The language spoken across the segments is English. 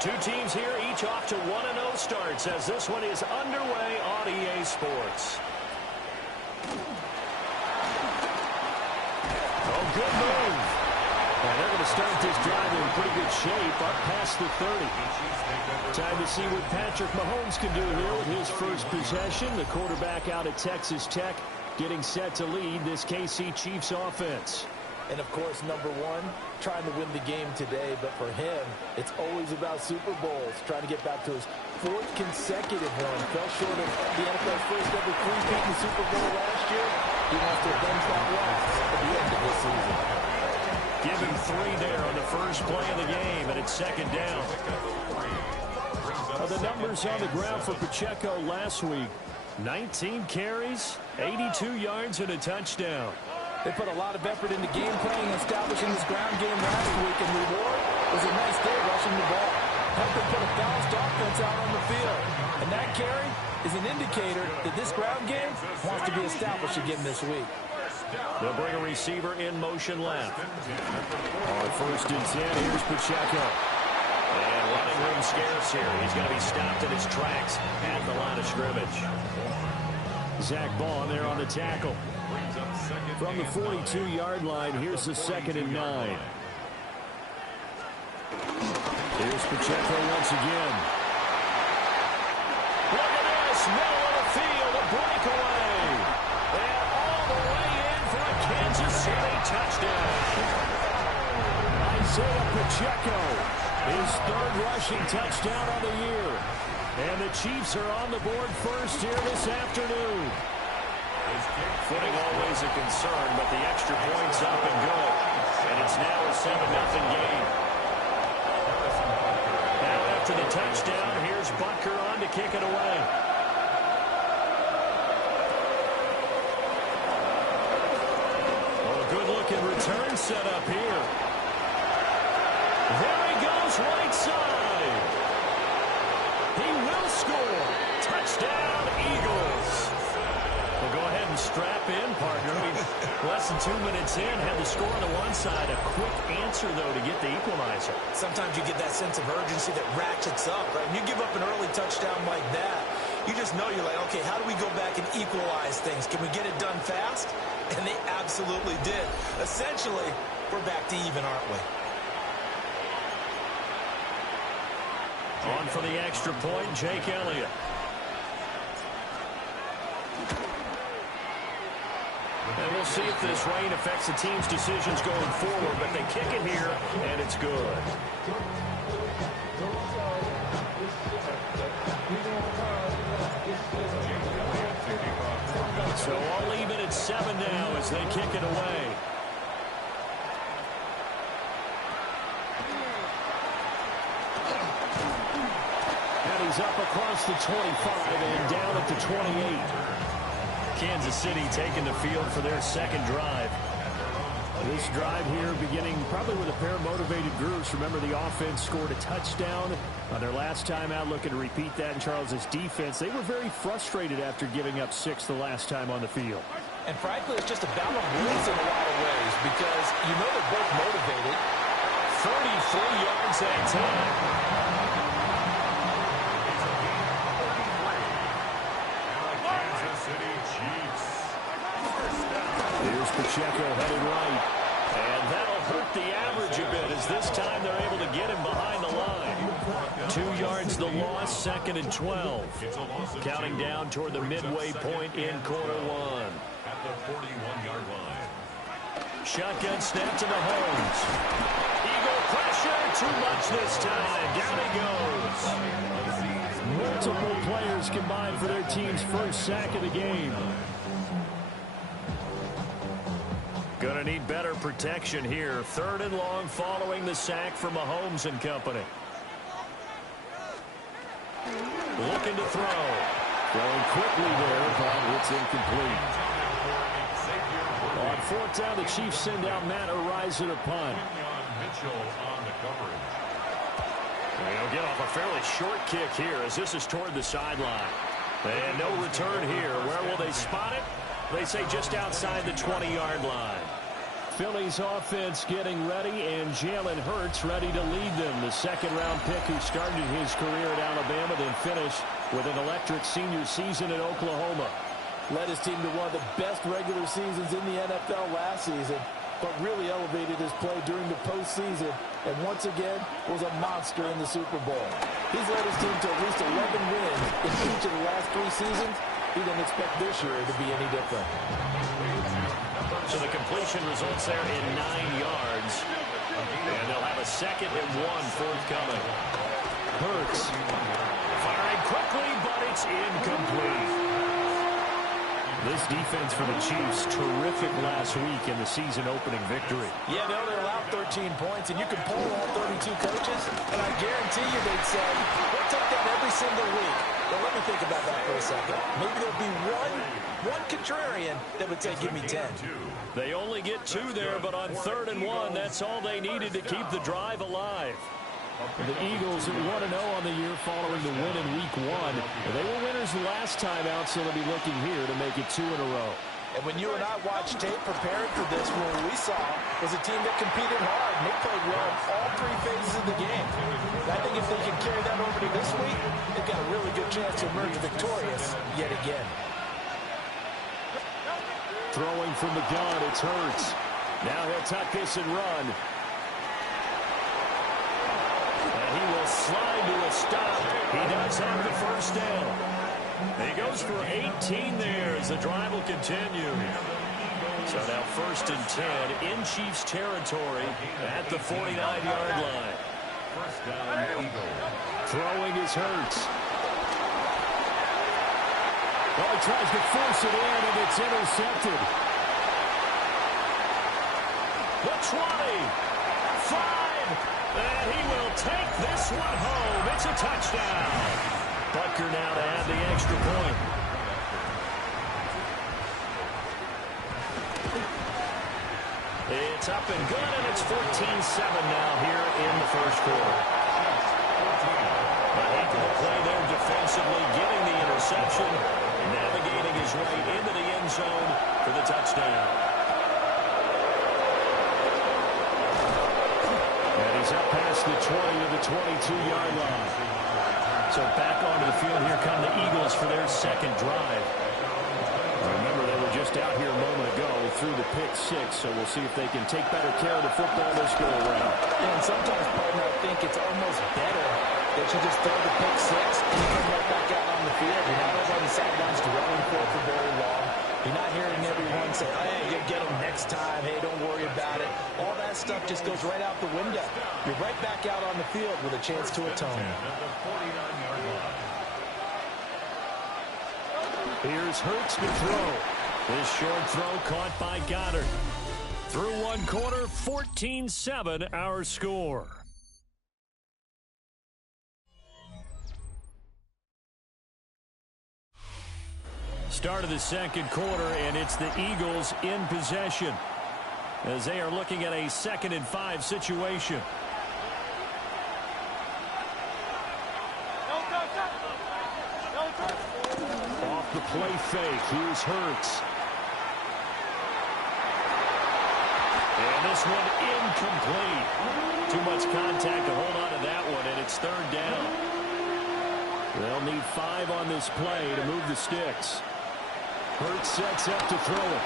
Two teams here, each off to 1-0 starts as this one is underway on EA Sports. Oh, good move. And they're going to start this drive in pretty good shape, up past the 30. Time to see what Patrick Mahomes can do here with his first possession. The quarterback out at Texas Tech getting set to lead this KC Chiefs offense. And, of course, number one, trying to win the game today. But for him, it's always about Super Bowls, trying to get back to his fourth consecutive one. Fell short of the NFL's first ever three-peat in the Super Bowl last year. He wants to avenge that loss at the end of this season. Give him 3 there on the first play of the game, and it's second down. The numbers on the ground for Pacheco last week. 19 carries, 82 yards, and a touchdown. They put a lot of effort into game playing, establishing this ground game last week, and the reward was a nice day rushing the ball. Helped them put a balanced offense out on the field. And that carry is an indicator that this ground game wants to be established again this week. They'll bring a receiver in motion left. On first and 10, here's Pacheco. And running room scarce here. He's going to be stopped in his tracks at the line of scrimmage. Zach Ball there on the tackle. From the 42-yard line, here's the 2nd and 9. Here's Pacheco once again. Look at this, middle of the field, a breakaway. And all the way in for a Kansas City touchdown. Isaiah Pacheco, his 3rd rushing touchdown of the year. And the Chiefs are on the board first here this afternoon. Footing always a concern, but the extra point's up and good. And it's now a 7-0 game. Now after the touchdown, here's Butker on to kick it away. Oh, a good-looking return set up here. There he goes, right side. He will score. Touchdown, Eagles. Well, go ahead and strap in, partner. Less than 2 minutes in, had the score on the one side. A quick answer, though, to get the equalizer. Sometimes you get that sense of urgency that ratchets up, right? When you give up an early touchdown like that, you just know you're like, okay, how do we go back and equalize things? Can we get it done fast? And they absolutely did. Essentially, we're back to even, aren't we? On for the extra point, Jake Elliott. And we'll see if this rain affects the team's decisions going forward, but they kick it here, and it's good. So I'll leave it at 7 now as they kick it away. And he's up across the 25 and down at the 28. Kansas City taking the field for their second drive. This drive here beginning probably with a pair of motivated groups. Remember, the offense scored a touchdown on their last time out, looking to repeat that in Charles's defense. They were very frustrated after giving up 6 the last time on the field. And frankly, it's just a battle of wills in a lot of ways because you know they're both motivated. 33 yards that time. Here's Pacheco headed right. And that'll hurt the average a bit as this time they're able to get him behind the line. 2 yards the loss, 2nd and 12. Counting down toward the midway point in quarter one. At the 41-yard line. Shotgun snap to Mahomes. Eagle pressure, too much this time. Down he goes. Multiple players combined for their team's first sack of the game. Gonna need better protection here. 3rd and long following the sack from Mahomes and company. Looking to throw. Throwing quickly there, but it's incomplete. On 4th down, the Chiefs send out Matt Araiza to punt. They'll get off a fairly short kick here as this is toward the sideline. And no return here. Where will they spot it? They say just outside the 20-yard line. Phillies offense getting ready, and Jalen Hurts ready to lead them. The second-round pick who started his career at Alabama, then finished with an electric senior season at Oklahoma. Led his team to one of the best regular seasons in the NFL last season, but really elevated his play during the postseason, and once again was a monster in the Super Bowl. He's led his team to at least 11 wins in each of the last 3 seasons. He didn't expect this year to be any different. So the completion results there in 9 yards, and they'll have a 2nd and 1 forthcoming. Hurts firing quickly, but it's incomplete. This defense for the Chiefs, terrific last week in the season-opening victory. Yeah, they only allowed 13 points, and you can poll all 32 coaches, and I guarantee you they'd say, we'll take that every single week. Well, let me think about that for a second. Maybe there'll be one contrarian that would say, give me 10. They only get 2 there, but on 3rd and 1, that's all they needed to keep the drive alive. The Eagles 1-0 on the year following the win in Week 1. They were winners last time out, so they'll be looking here to make it 2 in a row. And when you and I watched tape preparing for this, what we saw was a team that competed hard, and they played well in all 3 phases of the game. And I think if they can carry that over to this week, they've got a really good chance to emerge victorious yet again. Throwing from the gun, it's Hurts. Now he'll tuck this and run. And he will slide to a stop. He does have the first down. He goes for 18 there as the drive will continue. So now 1st and 10 in Chiefs territory at the 49-yard line. First down, Eagles. Throwing is Hurts. Well, he tries to force it in, and it's intercepted. The 20, 5, and he will take this one home. It's a touchdown. Butker now to add the extra point. It's up and good, and it's 14-7 now here in the first quarter. A heck of a play there defensively, getting the interception, navigating his way into the end zone for the touchdown. And he's up past the 20 to the 22-yard line. So back onto the field, here come the Eagles for their 2nd drive. Remember, they were just out here a moment ago through the pick 6, so we'll see if they can take better care of the football this go-around. And sometimes, partner, I think it's almost better that you just throw the pick 6 and you come right back out on the field. You're not over on the sidelines dwelling for it for very long. You're not hearing everyone say, hey, you'll get them next time. Hey, don't worry about it. All that stuff just goes right out the window. You're right back out on the field with a chance to atone. Here's Hurts to throw. This short throw caught by Goddard. Through 1 quarter, 14-7 our score. Start of the 2nd quarter, and it's the Eagles in possession as they are looking at a 2nd and 5 situation. Off the play fake, here's Hurts. And this one incomplete. Too much contact to hold on to that one, and it's 3rd down. They'll need 5 on this play to move the sticks. Hurts sets up to throw it.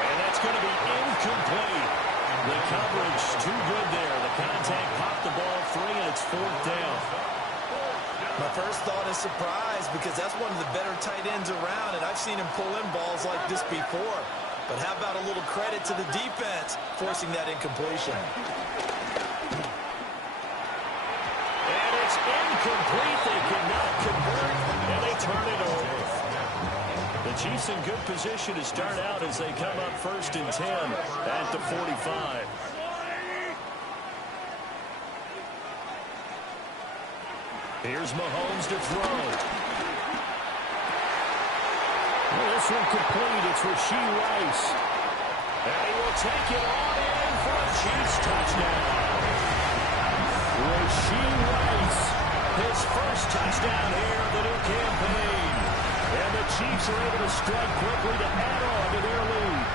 And that's going to be incomplete. The coverage too good there. The contact popped the ball free, and it's 4th down. My first thought is surprise, because that's one of the better tight ends around, and I've seen him pull in balls like this before. But how about a little credit to the defense forcing that incompletion? And it's incomplete. They cannot convert, and they turn it over. The Chiefs in good position to start out as they come up 1st and 10 at the 45. Here's Mahomes to throw. Well, this one complete. It's Rashee Rice. And he will take it on in for a Chiefs touchdown. Rashee Rice, his first touchdown here of the new campaign. And the Chiefs are able to strike quickly to add on to their lead.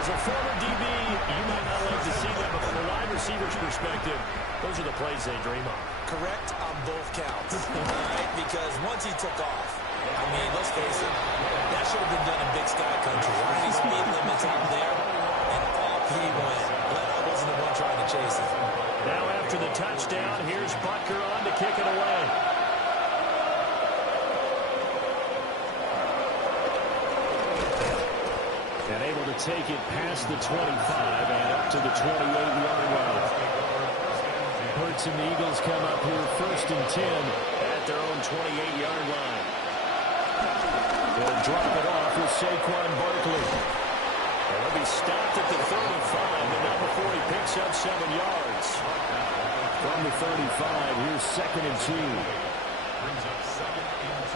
As a former DB, you might not like to see that, but from a wide receiver's perspective, those are the plays they dream of. Correct on both counts, all right? Because once he took off, I mean, let's face it, that should have been done in Big Sky Country. Already speed limits out there, and off he went. Glad I wasn't the one trying to chase him. Now after the touchdown, here's Butker on to kick it away. And able to take it past the 25 and up to the 28-yard line. Hurts and the Eagles come up here 1st and 10 at their own 28-yard line. They'll drop it off with Saquon Barkley. And they'll be stopped at the 35, and not before he picks up 7 yards. From the 35, here's 2nd and 2. Brings up 2nd and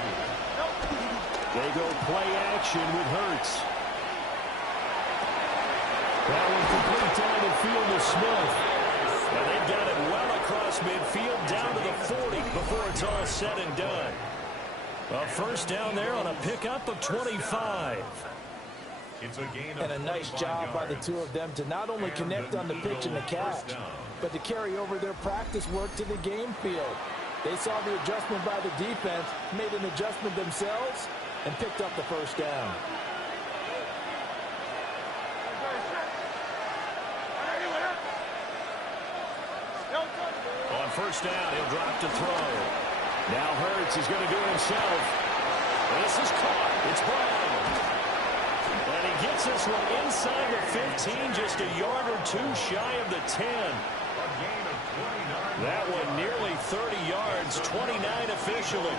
2. They go play action with Hurts. That one complete down the field to Smith. And they've got it well across midfield down to the 40 before it's all said and done. A first down there on a pickup of 25. It's a gain And a nice job by the two of them to not only connect on the pitch and the catch, but to carry over their practice work to the game field. They saw the adjustment by the defense, made an adjustment themselves, and picked up the first down. On first down, he'll drop to throw. Now Hurts is going to do it himself. This is caught. It's Brown. And he gets this one inside the 15, just a yard or two shy of the 10. A gain of 29. That one nearly 30 yards, 29 officially.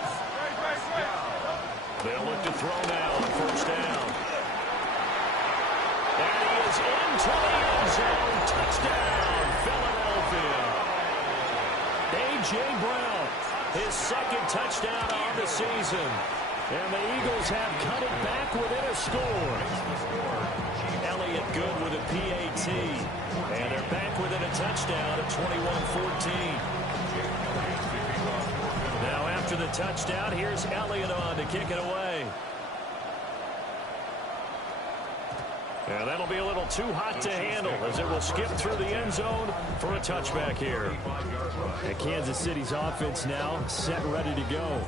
They'll look to throw now on first down. And he is into the end zone. Touchdown, Philadelphia. A.J. Brown, his 2nd touchdown on the season. And the Eagles have cut it back within a score. Elliott good with a PAT. And they're back within a touchdown at 21-14. Now after the touchdown, here's Elliott on to kick it away. And that'll be a little too hot to handle as it will skip through the end zone for a touchback here. And Kansas City's offense now set, ready to go.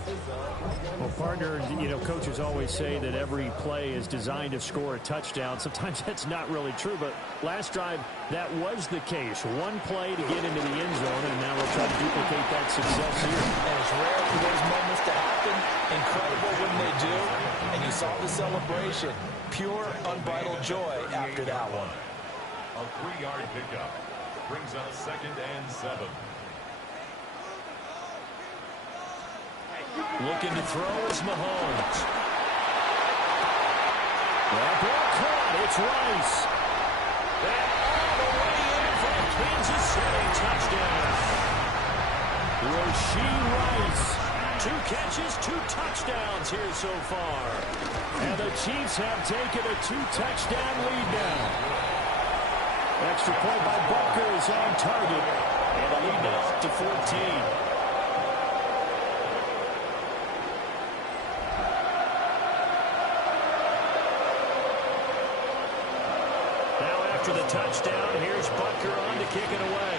Well, partner, you know, coaches always say that every play is designed to score a touchdown. Sometimes that's not really true, but last drive, that was the case. One play to get into the end zone, and now we'll try to duplicate that success here. And it's rare for those moments to happen. Incredible when they do. And you saw the celebration. Pure, unbridled joy after that one. A 3-yard pickup brings up 2nd and 7. Looking to throw is Mahomes. That ball caught. It's Rice. And all the way in for a Kansas City touchdown. Rashee Rice. 2 catches, 2 touchdowns here so far. And the Chiefs have taken a 2-touchdown lead now. Extra point by Butker is on target. And the lead now up to 14. After the touchdown, here's Butker on to kick it away.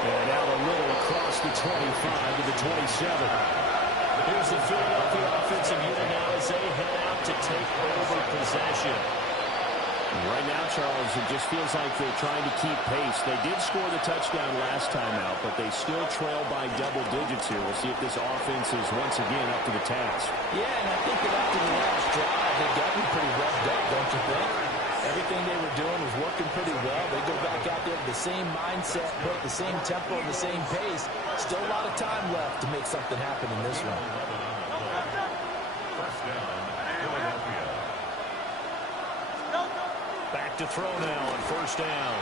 And now a little across the 25 to the 27. Here's the Philadelphia offensive unit now as they head out to take over possession. Right now, Charles, it just feels like they're trying to keep pace. They did score the touchdown last time out, but they still trail by double digits here. We'll see if this offense is once again up to the task. Yeah, and I think that after the last drive, they got me pretty revved up, don't you think? Everything they were doing was working pretty well. They go back out there with the same mindset, put the same tempo, the same pace. Still a lot of time left to make something happen in this one. First down, Philadelphia. Back to throw now on first down.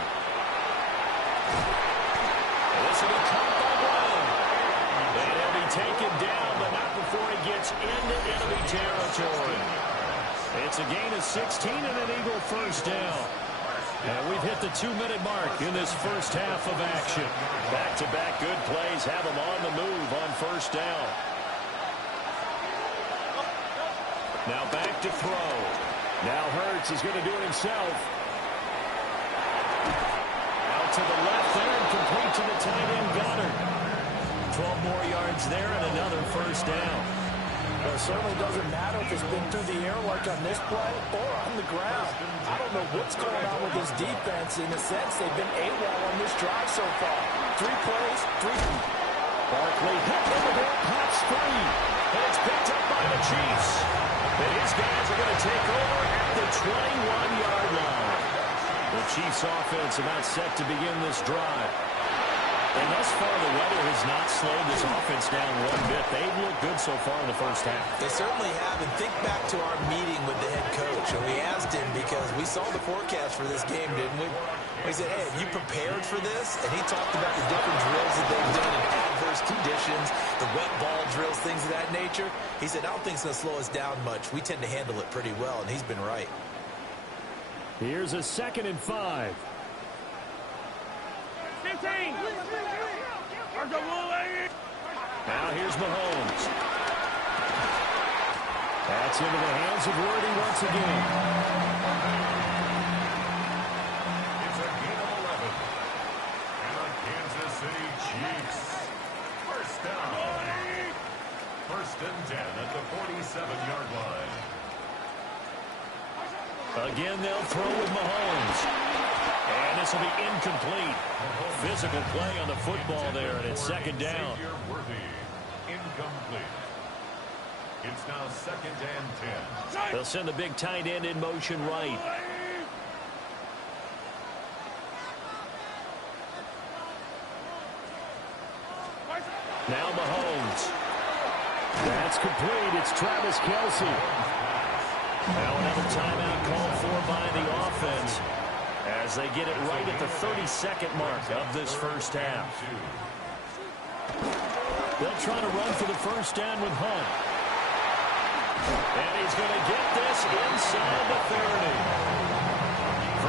This will be caught by Brown. And he'll be taken down, but not before he gets into enemy territory. It's a gain of 16 and an Eagle first down. And we've hit the 2-minute mark in this first half of action. Back-to-back good plays have them on the move on first down. Now back to throw. Now Hurts is going to do it himself. Out to the left there and complete to the tight end Goddard. 12 more yards there and another first down. Well, it certainly doesn't matter if it's been through the air like on this play or on the ground. I don't know what's going on with this defense. In a sense, they've been AWOL on this drive so far. 3 plays, 3. Barkley hit over there, pops free. And it's picked up by the Chiefs. And his guys are going to take over at the 21-yard line. The Chiefs offense about set to begin this drive. And thus far, the weather has not slowed this offense down one bit. They've looked good so far in the first half. They certainly have. And think back to our meeting with the head coach. And we asked him because we saw the forecast for this game, didn't we? We said, hey, have you prepared for this? And he talked about the different drills that they've done in adverse conditions, the wet ball drills, things of that nature. He said, I don't think it's going to slow us down much. We tend to handle it pretty well, and he's been right. Here's a 2nd and 5. Now here's Mahomes. That's into the hands of Worthy once again. It's a gain of 11. And the Kansas City Chiefs. First down. 1st and 10 at the 47-yard line. Again, they'll throw with Mahomes. And this will be incomplete. Physical play on the football there, and it's 2nd down. Incomplete. It's now 2nd and 10. They'll send the big tight end in motion right. Now Mahomes. That's complete. It's Travis Kelce. Now another timeout called for by the offense as they get it right at the 32nd mark of this first half. They'll try to run for the first down with Hunt. And he's going to get this inside the 30.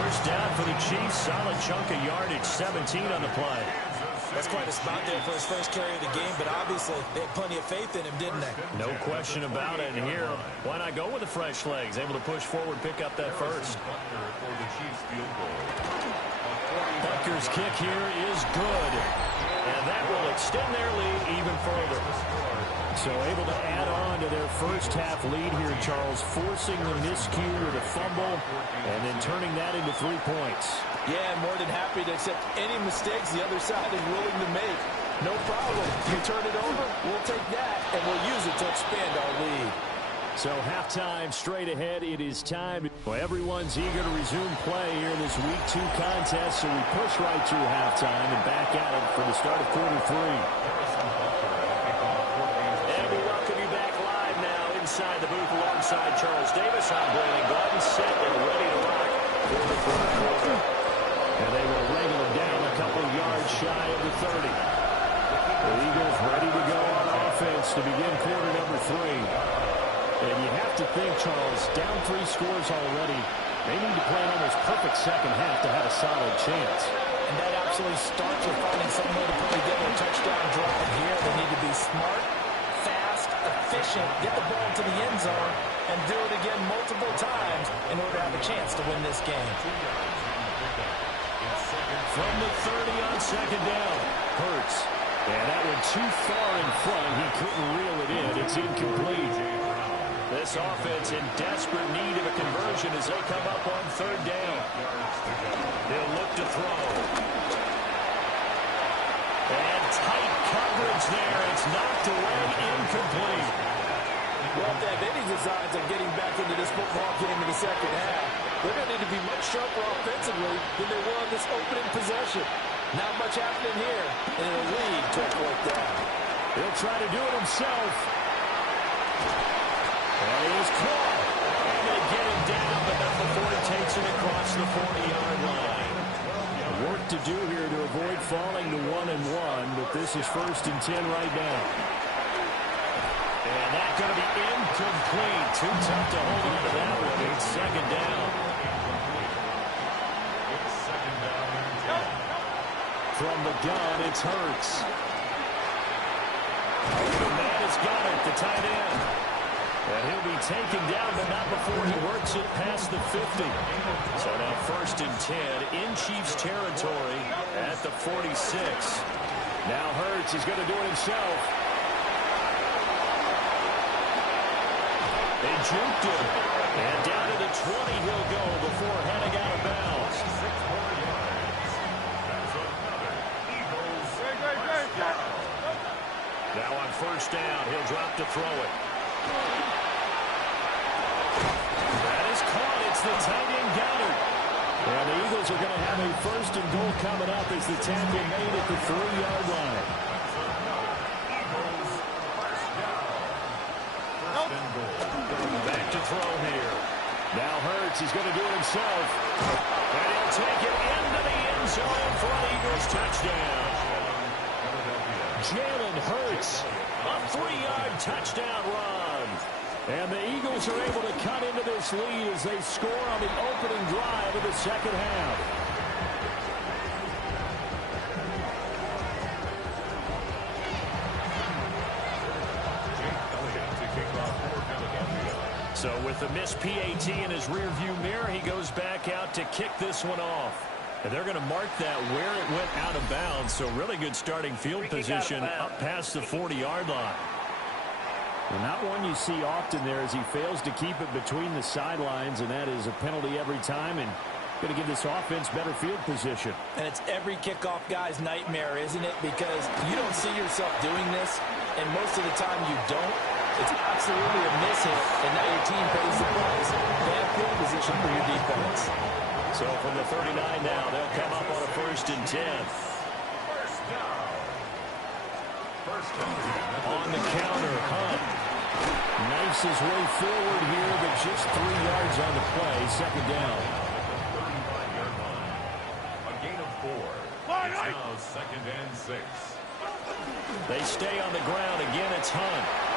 First down for the Chiefs. Solid chunk of yardage, 17 on the play. That's quite a spot there for his first carry of the game, but obviously they had plenty of faith in him, didn't they? No question about it. And here, why not go with the fresh legs? Able to push forward, pick up that first. Butker's kick here is good. And that will extend their lead even further. So able to add on to their first half lead here, Charles, forcing the miscue with a fumble and then turning that into 3 points. Yeah, more than happy to accept any mistakes the other side is willing to make. No problem. You turn it over, we'll take that, and we'll use it to expand our lead. So halftime straight ahead. It is time. Everyone's eager to resume play here in this Week 2 contest, so we push right through halftime and back at it for the start of quarter 3. And we welcome you back live now inside the booth alongside Charles Davis. I'm Brandon Gordon, set and ready to rock for the third quarter. And they will wrangle it down a couple of yards shy of the 30. The Eagles ready to go on offense to begin quarter number 3. And you have to think, Charles, down 3 scores already. They need to play an almost perfect second half to have a solid chance. And that absolutely starts with finding some way to put together a touchdown drive here. They need to be smart, fast, efficient, get the ball into the end zone, and do it again multiple times in order to have a chance to win this game. From the 30 on second down, Hurts. And that one too far in front. He couldn't reel it in. It's incomplete. This offense in desperate need of a conversion as they come up on third down. They'll look to throw. And tight coverage there. It's knocked away, incomplete. Well, if they have any designs of getting back into this football game in the second half, they're going to need to be much sharper offensively than they were on this opening possession. Not much happening here, and it'll lead to a fourth down. He'll try to do it himself. And he is caught. And they get him down, but not before he takes it across the 40-yard line. Work to do here to avoid falling to 1-1, but this is 1st and 10 right now. And that's going to be incomplete. Too tough to hold on to that one. It's second down. From the gun, it's Hurts. The man has got it, the tight end. And he'll be taken down, but not before he works it past the 50. So now 1st and 10 in Chiefs territory at the 46. Now Hurts is going to do it himself. They juked him. And down to the 20 he'll go before heading out of bounds. 6 more yards. That's another Eagles first down. Now on 1st down, he'll drop to throw it. That is caught. It's the tight end Goddard. And the Eagles are going to have a 1st and goal coming up as the tackle made at the 3-yard line. That's another Eagles first down. 1st and goal. Back to throw here. Now Hurts is going to do it himself. And he'll take it into the end zone for an Eagles touchdown. Jalen Hurts, a 3-yard touchdown run. And the Eagles are able to cut into this lead as they score on the opening drive of the second half. So with the missed PAT in his rearview mirror, he goes back out to kick this one off. And they're going to mark that where it went out of bounds. So really good starting field position up past the 40-yard line. Well, not one you see often there as he fails to keep it between the sidelines, and that is a penalty every time, and going to give this offense better field position. And it's every kickoff guy's nightmare, isn't it? Because you don't see yourself doing this, and most of the time you don't. It's absolutely a mishit, and now your team pays the price. Bad field position for your defense. So from the 39 now, they'll come up on a 1st and 10. First down. First and 10. On the counter, Hunt knifes his way forward here, but just 3 yards on the play. 2nd down. At the 35-yard line. A gain of 4. It's now 2nd and 6. They stay on the ground. Again, it's Hunt.